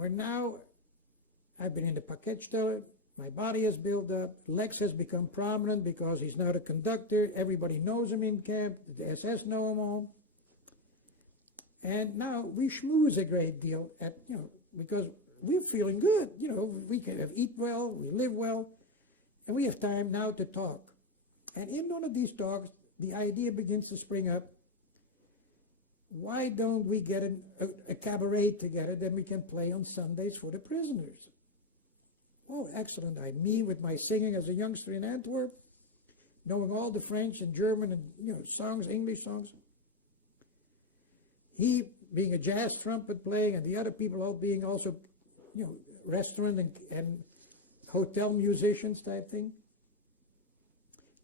where now I've been in the Paketstelle, my body has built up, Lex has become prominent because he's now the conductor, everybody knows him in camp, the SS know him all. And now we schmooze a great deal at, because we're feeling good, we can eat well, we live well, and we have time now to talk. And in one of these talks, the idea begins to spring up, why don't we get a cabaret together that we can play on Sundays for the prisoners? Oh, excellent idea. Me with my singing as a youngster in Antwerp, knowing all the French and German and songs, English songs. He being a jazz trumpet playing, and the other people all being also, restaurant and hotel musicians type thing.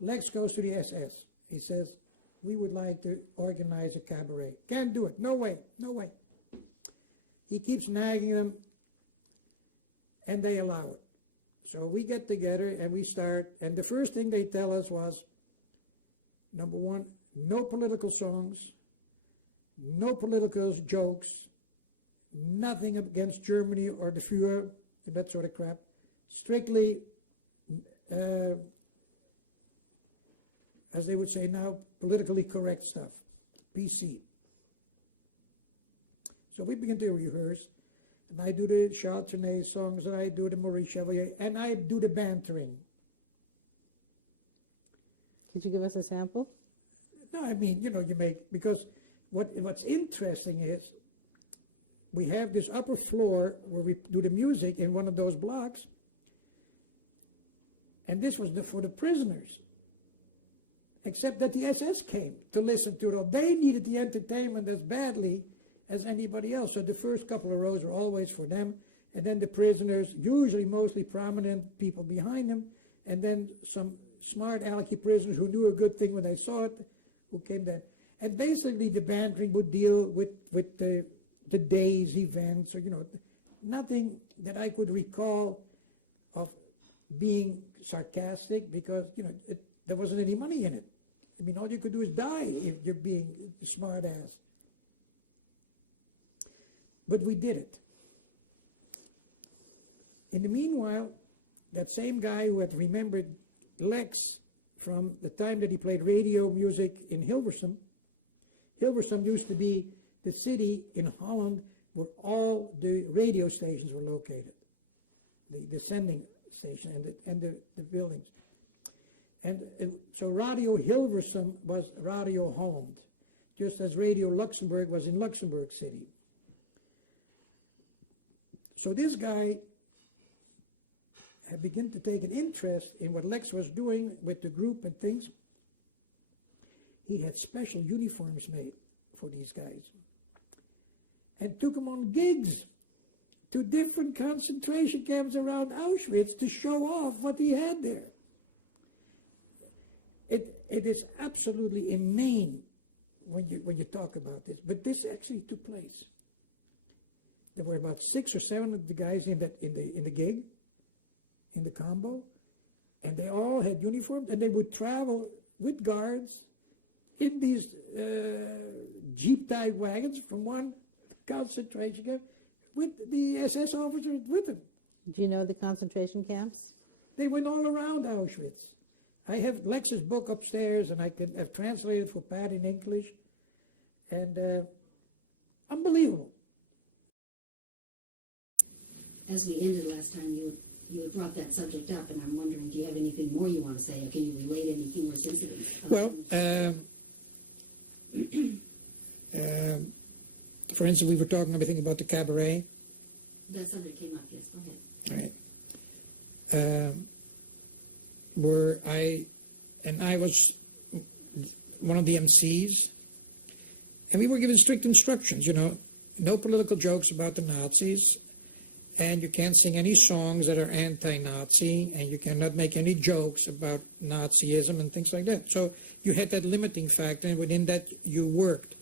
Lex goes to the SS. He says, we would like to organize a cabaret. Can't do it. No way. No way. He keeps nagging them, and they allow it. So we get together and we start, and the first thing they tell us was, number one, no political songs, no political jokes, nothing against Germany or the Führer, and that sort of crap. Strictly, as they would say now, politically correct stuff, PC. So we begin to rehearse, and I do the Chardonnay songs, and I do the Maurice Chevalier, and I do the bantering. Could you give us a sample? No, I mean, you make, because what's interesting is we have this upper floor where we do the music in one of those blocks, and this was for the prisoners. Except that the SS came to listen to it all. They needed the entertainment as badly as anybody else. So the first couple of rows were always for them, and then the prisoners, usually mostly prominent people behind them, and then some smart alecky prisoners who knew a good thing when they saw it, who came there. And basically the bantering would deal with the day's events, or nothing that I could recall of being sarcastic, because there wasn't any money in it. I mean, all you could do is die if you're being a smart ass. But we did it. In the meanwhile, that same guy who had remembered Lex from the time that he played radio music in Hilversum, Hilversum used to be the city in Holland where all the radio stations were located, the sending station and the buildings. And so Radio Hilversum was Radio Holland, just as Radio Luxembourg was in Luxembourg City. So this guy had begun to take an interest in what Lex was doing with the group and things. He had special uniforms made for these guys and took them on gigs to different concentration camps around Auschwitz to show off what he had there. It is absolutely inane when you talk about this, but this actually took place. There were about 6 or 7 of the guys in the gig, in the combo, and they all had uniforms, and they would travel with guards in these jeep-type wagons from one concentration camp with the SS officers with them. Do you know the concentration camps? They went all around Auschwitz. I have Lex's book upstairs, and I have translated for Pat in English, and unbelievable. As we ended last time, you had brought that subject up, and I'm wondering, do you have anything more you want to say, or can you relate any humorous incidents? Well, for instance, we were talking everything about the cabaret. That subject came up, yes, go ahead. Right. Where I was one of the MCs, and we were given strict instructions, no political jokes about the Nazis, and you can't sing any songs that are anti-Nazi, and you cannot make any jokes about Nazism and things like that. So you had that limiting factor, and within that you worked.